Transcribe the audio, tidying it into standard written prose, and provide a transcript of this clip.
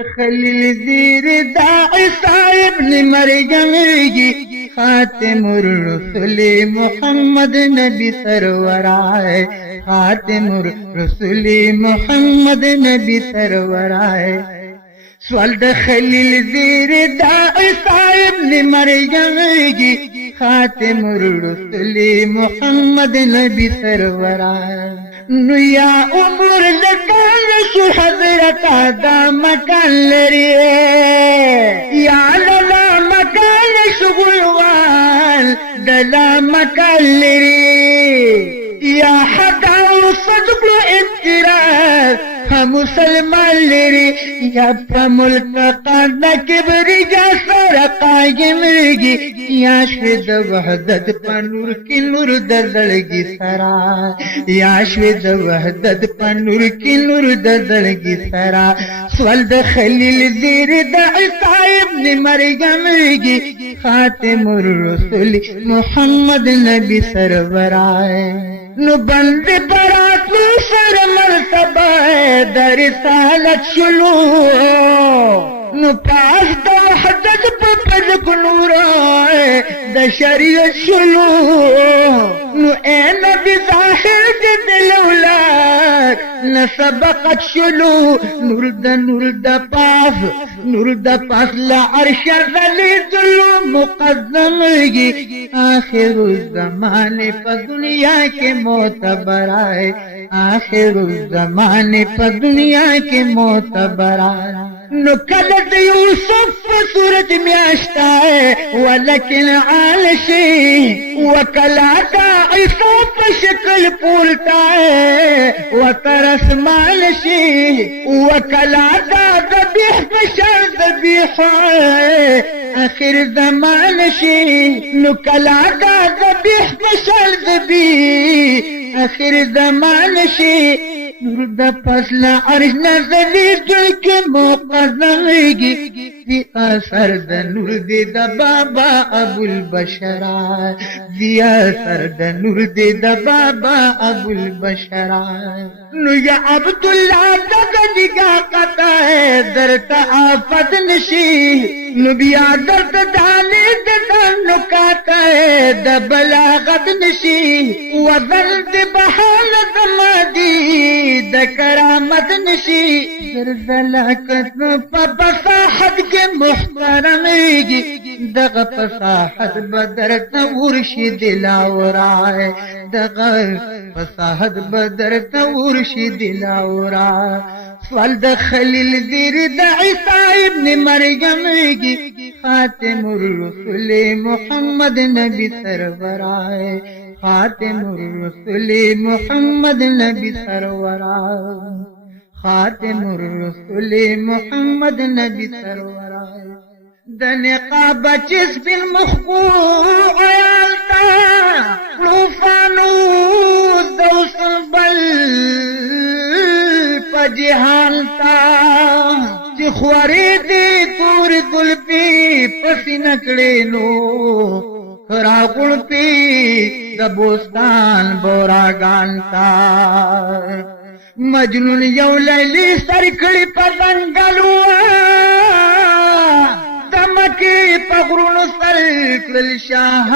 खलील दीर दाई साहिब ने मरयम खातिमुर रसूल मोहम्मद नबी सरवराए खातिमुर रसूल मोहम्मद नबी सरवराए स्वल्द खलील दीर दाई साहिब ने मरयम खातिमुर रसूल मोहम्मद नबी सरवराए नुया उमर लकान शु हजरत दा मकान लरी या लला मकान शुगुलवाल दला मकान लरी या हदा सदक इतिराफ मुसलमान लरी या मुल्क काना किबरी जा सर कायमगी या श्वेद वहदत पनूर की नूर ददलगी सरा या श्वेद वहदत पनूर की नूर ददलगी सरा स्वल्द खलील दीर दाई साहिब ने मरयम खातिमुर रसूल मोहम्मद नबी सरवराए नु बंदे बरात सर मर्तबा दर सालत शुलू नु पास द वहदत पद कुनूर द शरीयत शुलू नु ए नबी ज़ाहिर के दिलौलाक न सबकत शुलू नूर द पास ला अर्श ज़ली दुलू मुक़द्दम आखिर ज़माने पर दुनिया के मोतबर आए आखिर ज़माने पर दुनिया के मोतबर आए नुकलत यूसुफ सूरज में आश्ता है वलकिन आलशी वकलाता ईसुफ शक्ल पूलता है वतरस मालशी वकलाता ज़बीह बशर ज़बीह आखिर ज़मान शी नुकलाता ज़बीह बशर ज़बीह आखिर ज़मान शी नूर द फसला अर्श नजली जुल के मुक़द्दमगी दी असर द नूर दे द बाबा अबुल बशरा दिया सर द नूर दे द बाबा अबुल बशरा नु या अब्दुल्ला दगदिगा कता है दरत आफत नशी नु बिया दर्द दाने दन नुकाता है द बलागत नशी वज़ल द बहाल दमादी द करामत नशी दरदलाकत फसाहत के मुहतरम दग फसाहत बदर तउरशी दिलावराए दग फसाहत बदर तउरशी दिलावराए स्वल्द खलील दीर दाई साहिब ने मरयम खातिमुर रसूल मोहम्मद नबी सरवराए खातिमुर रसूल मोहम्मद नबी सरवराए खातिमुर रसूल मोहम्मद नबी सरवराए दनिका बचिस बिल मखबूर आलता रूफानू दौसल बल पजहानता चिख्वारे दे तूर गुलपी पसीनकड़े नो खरा गुलपी दबोस्तान बोरा गानता मजनून यौ लैली सरकड़ी पतंगलुआ दमकी पगरुन सरकल शाह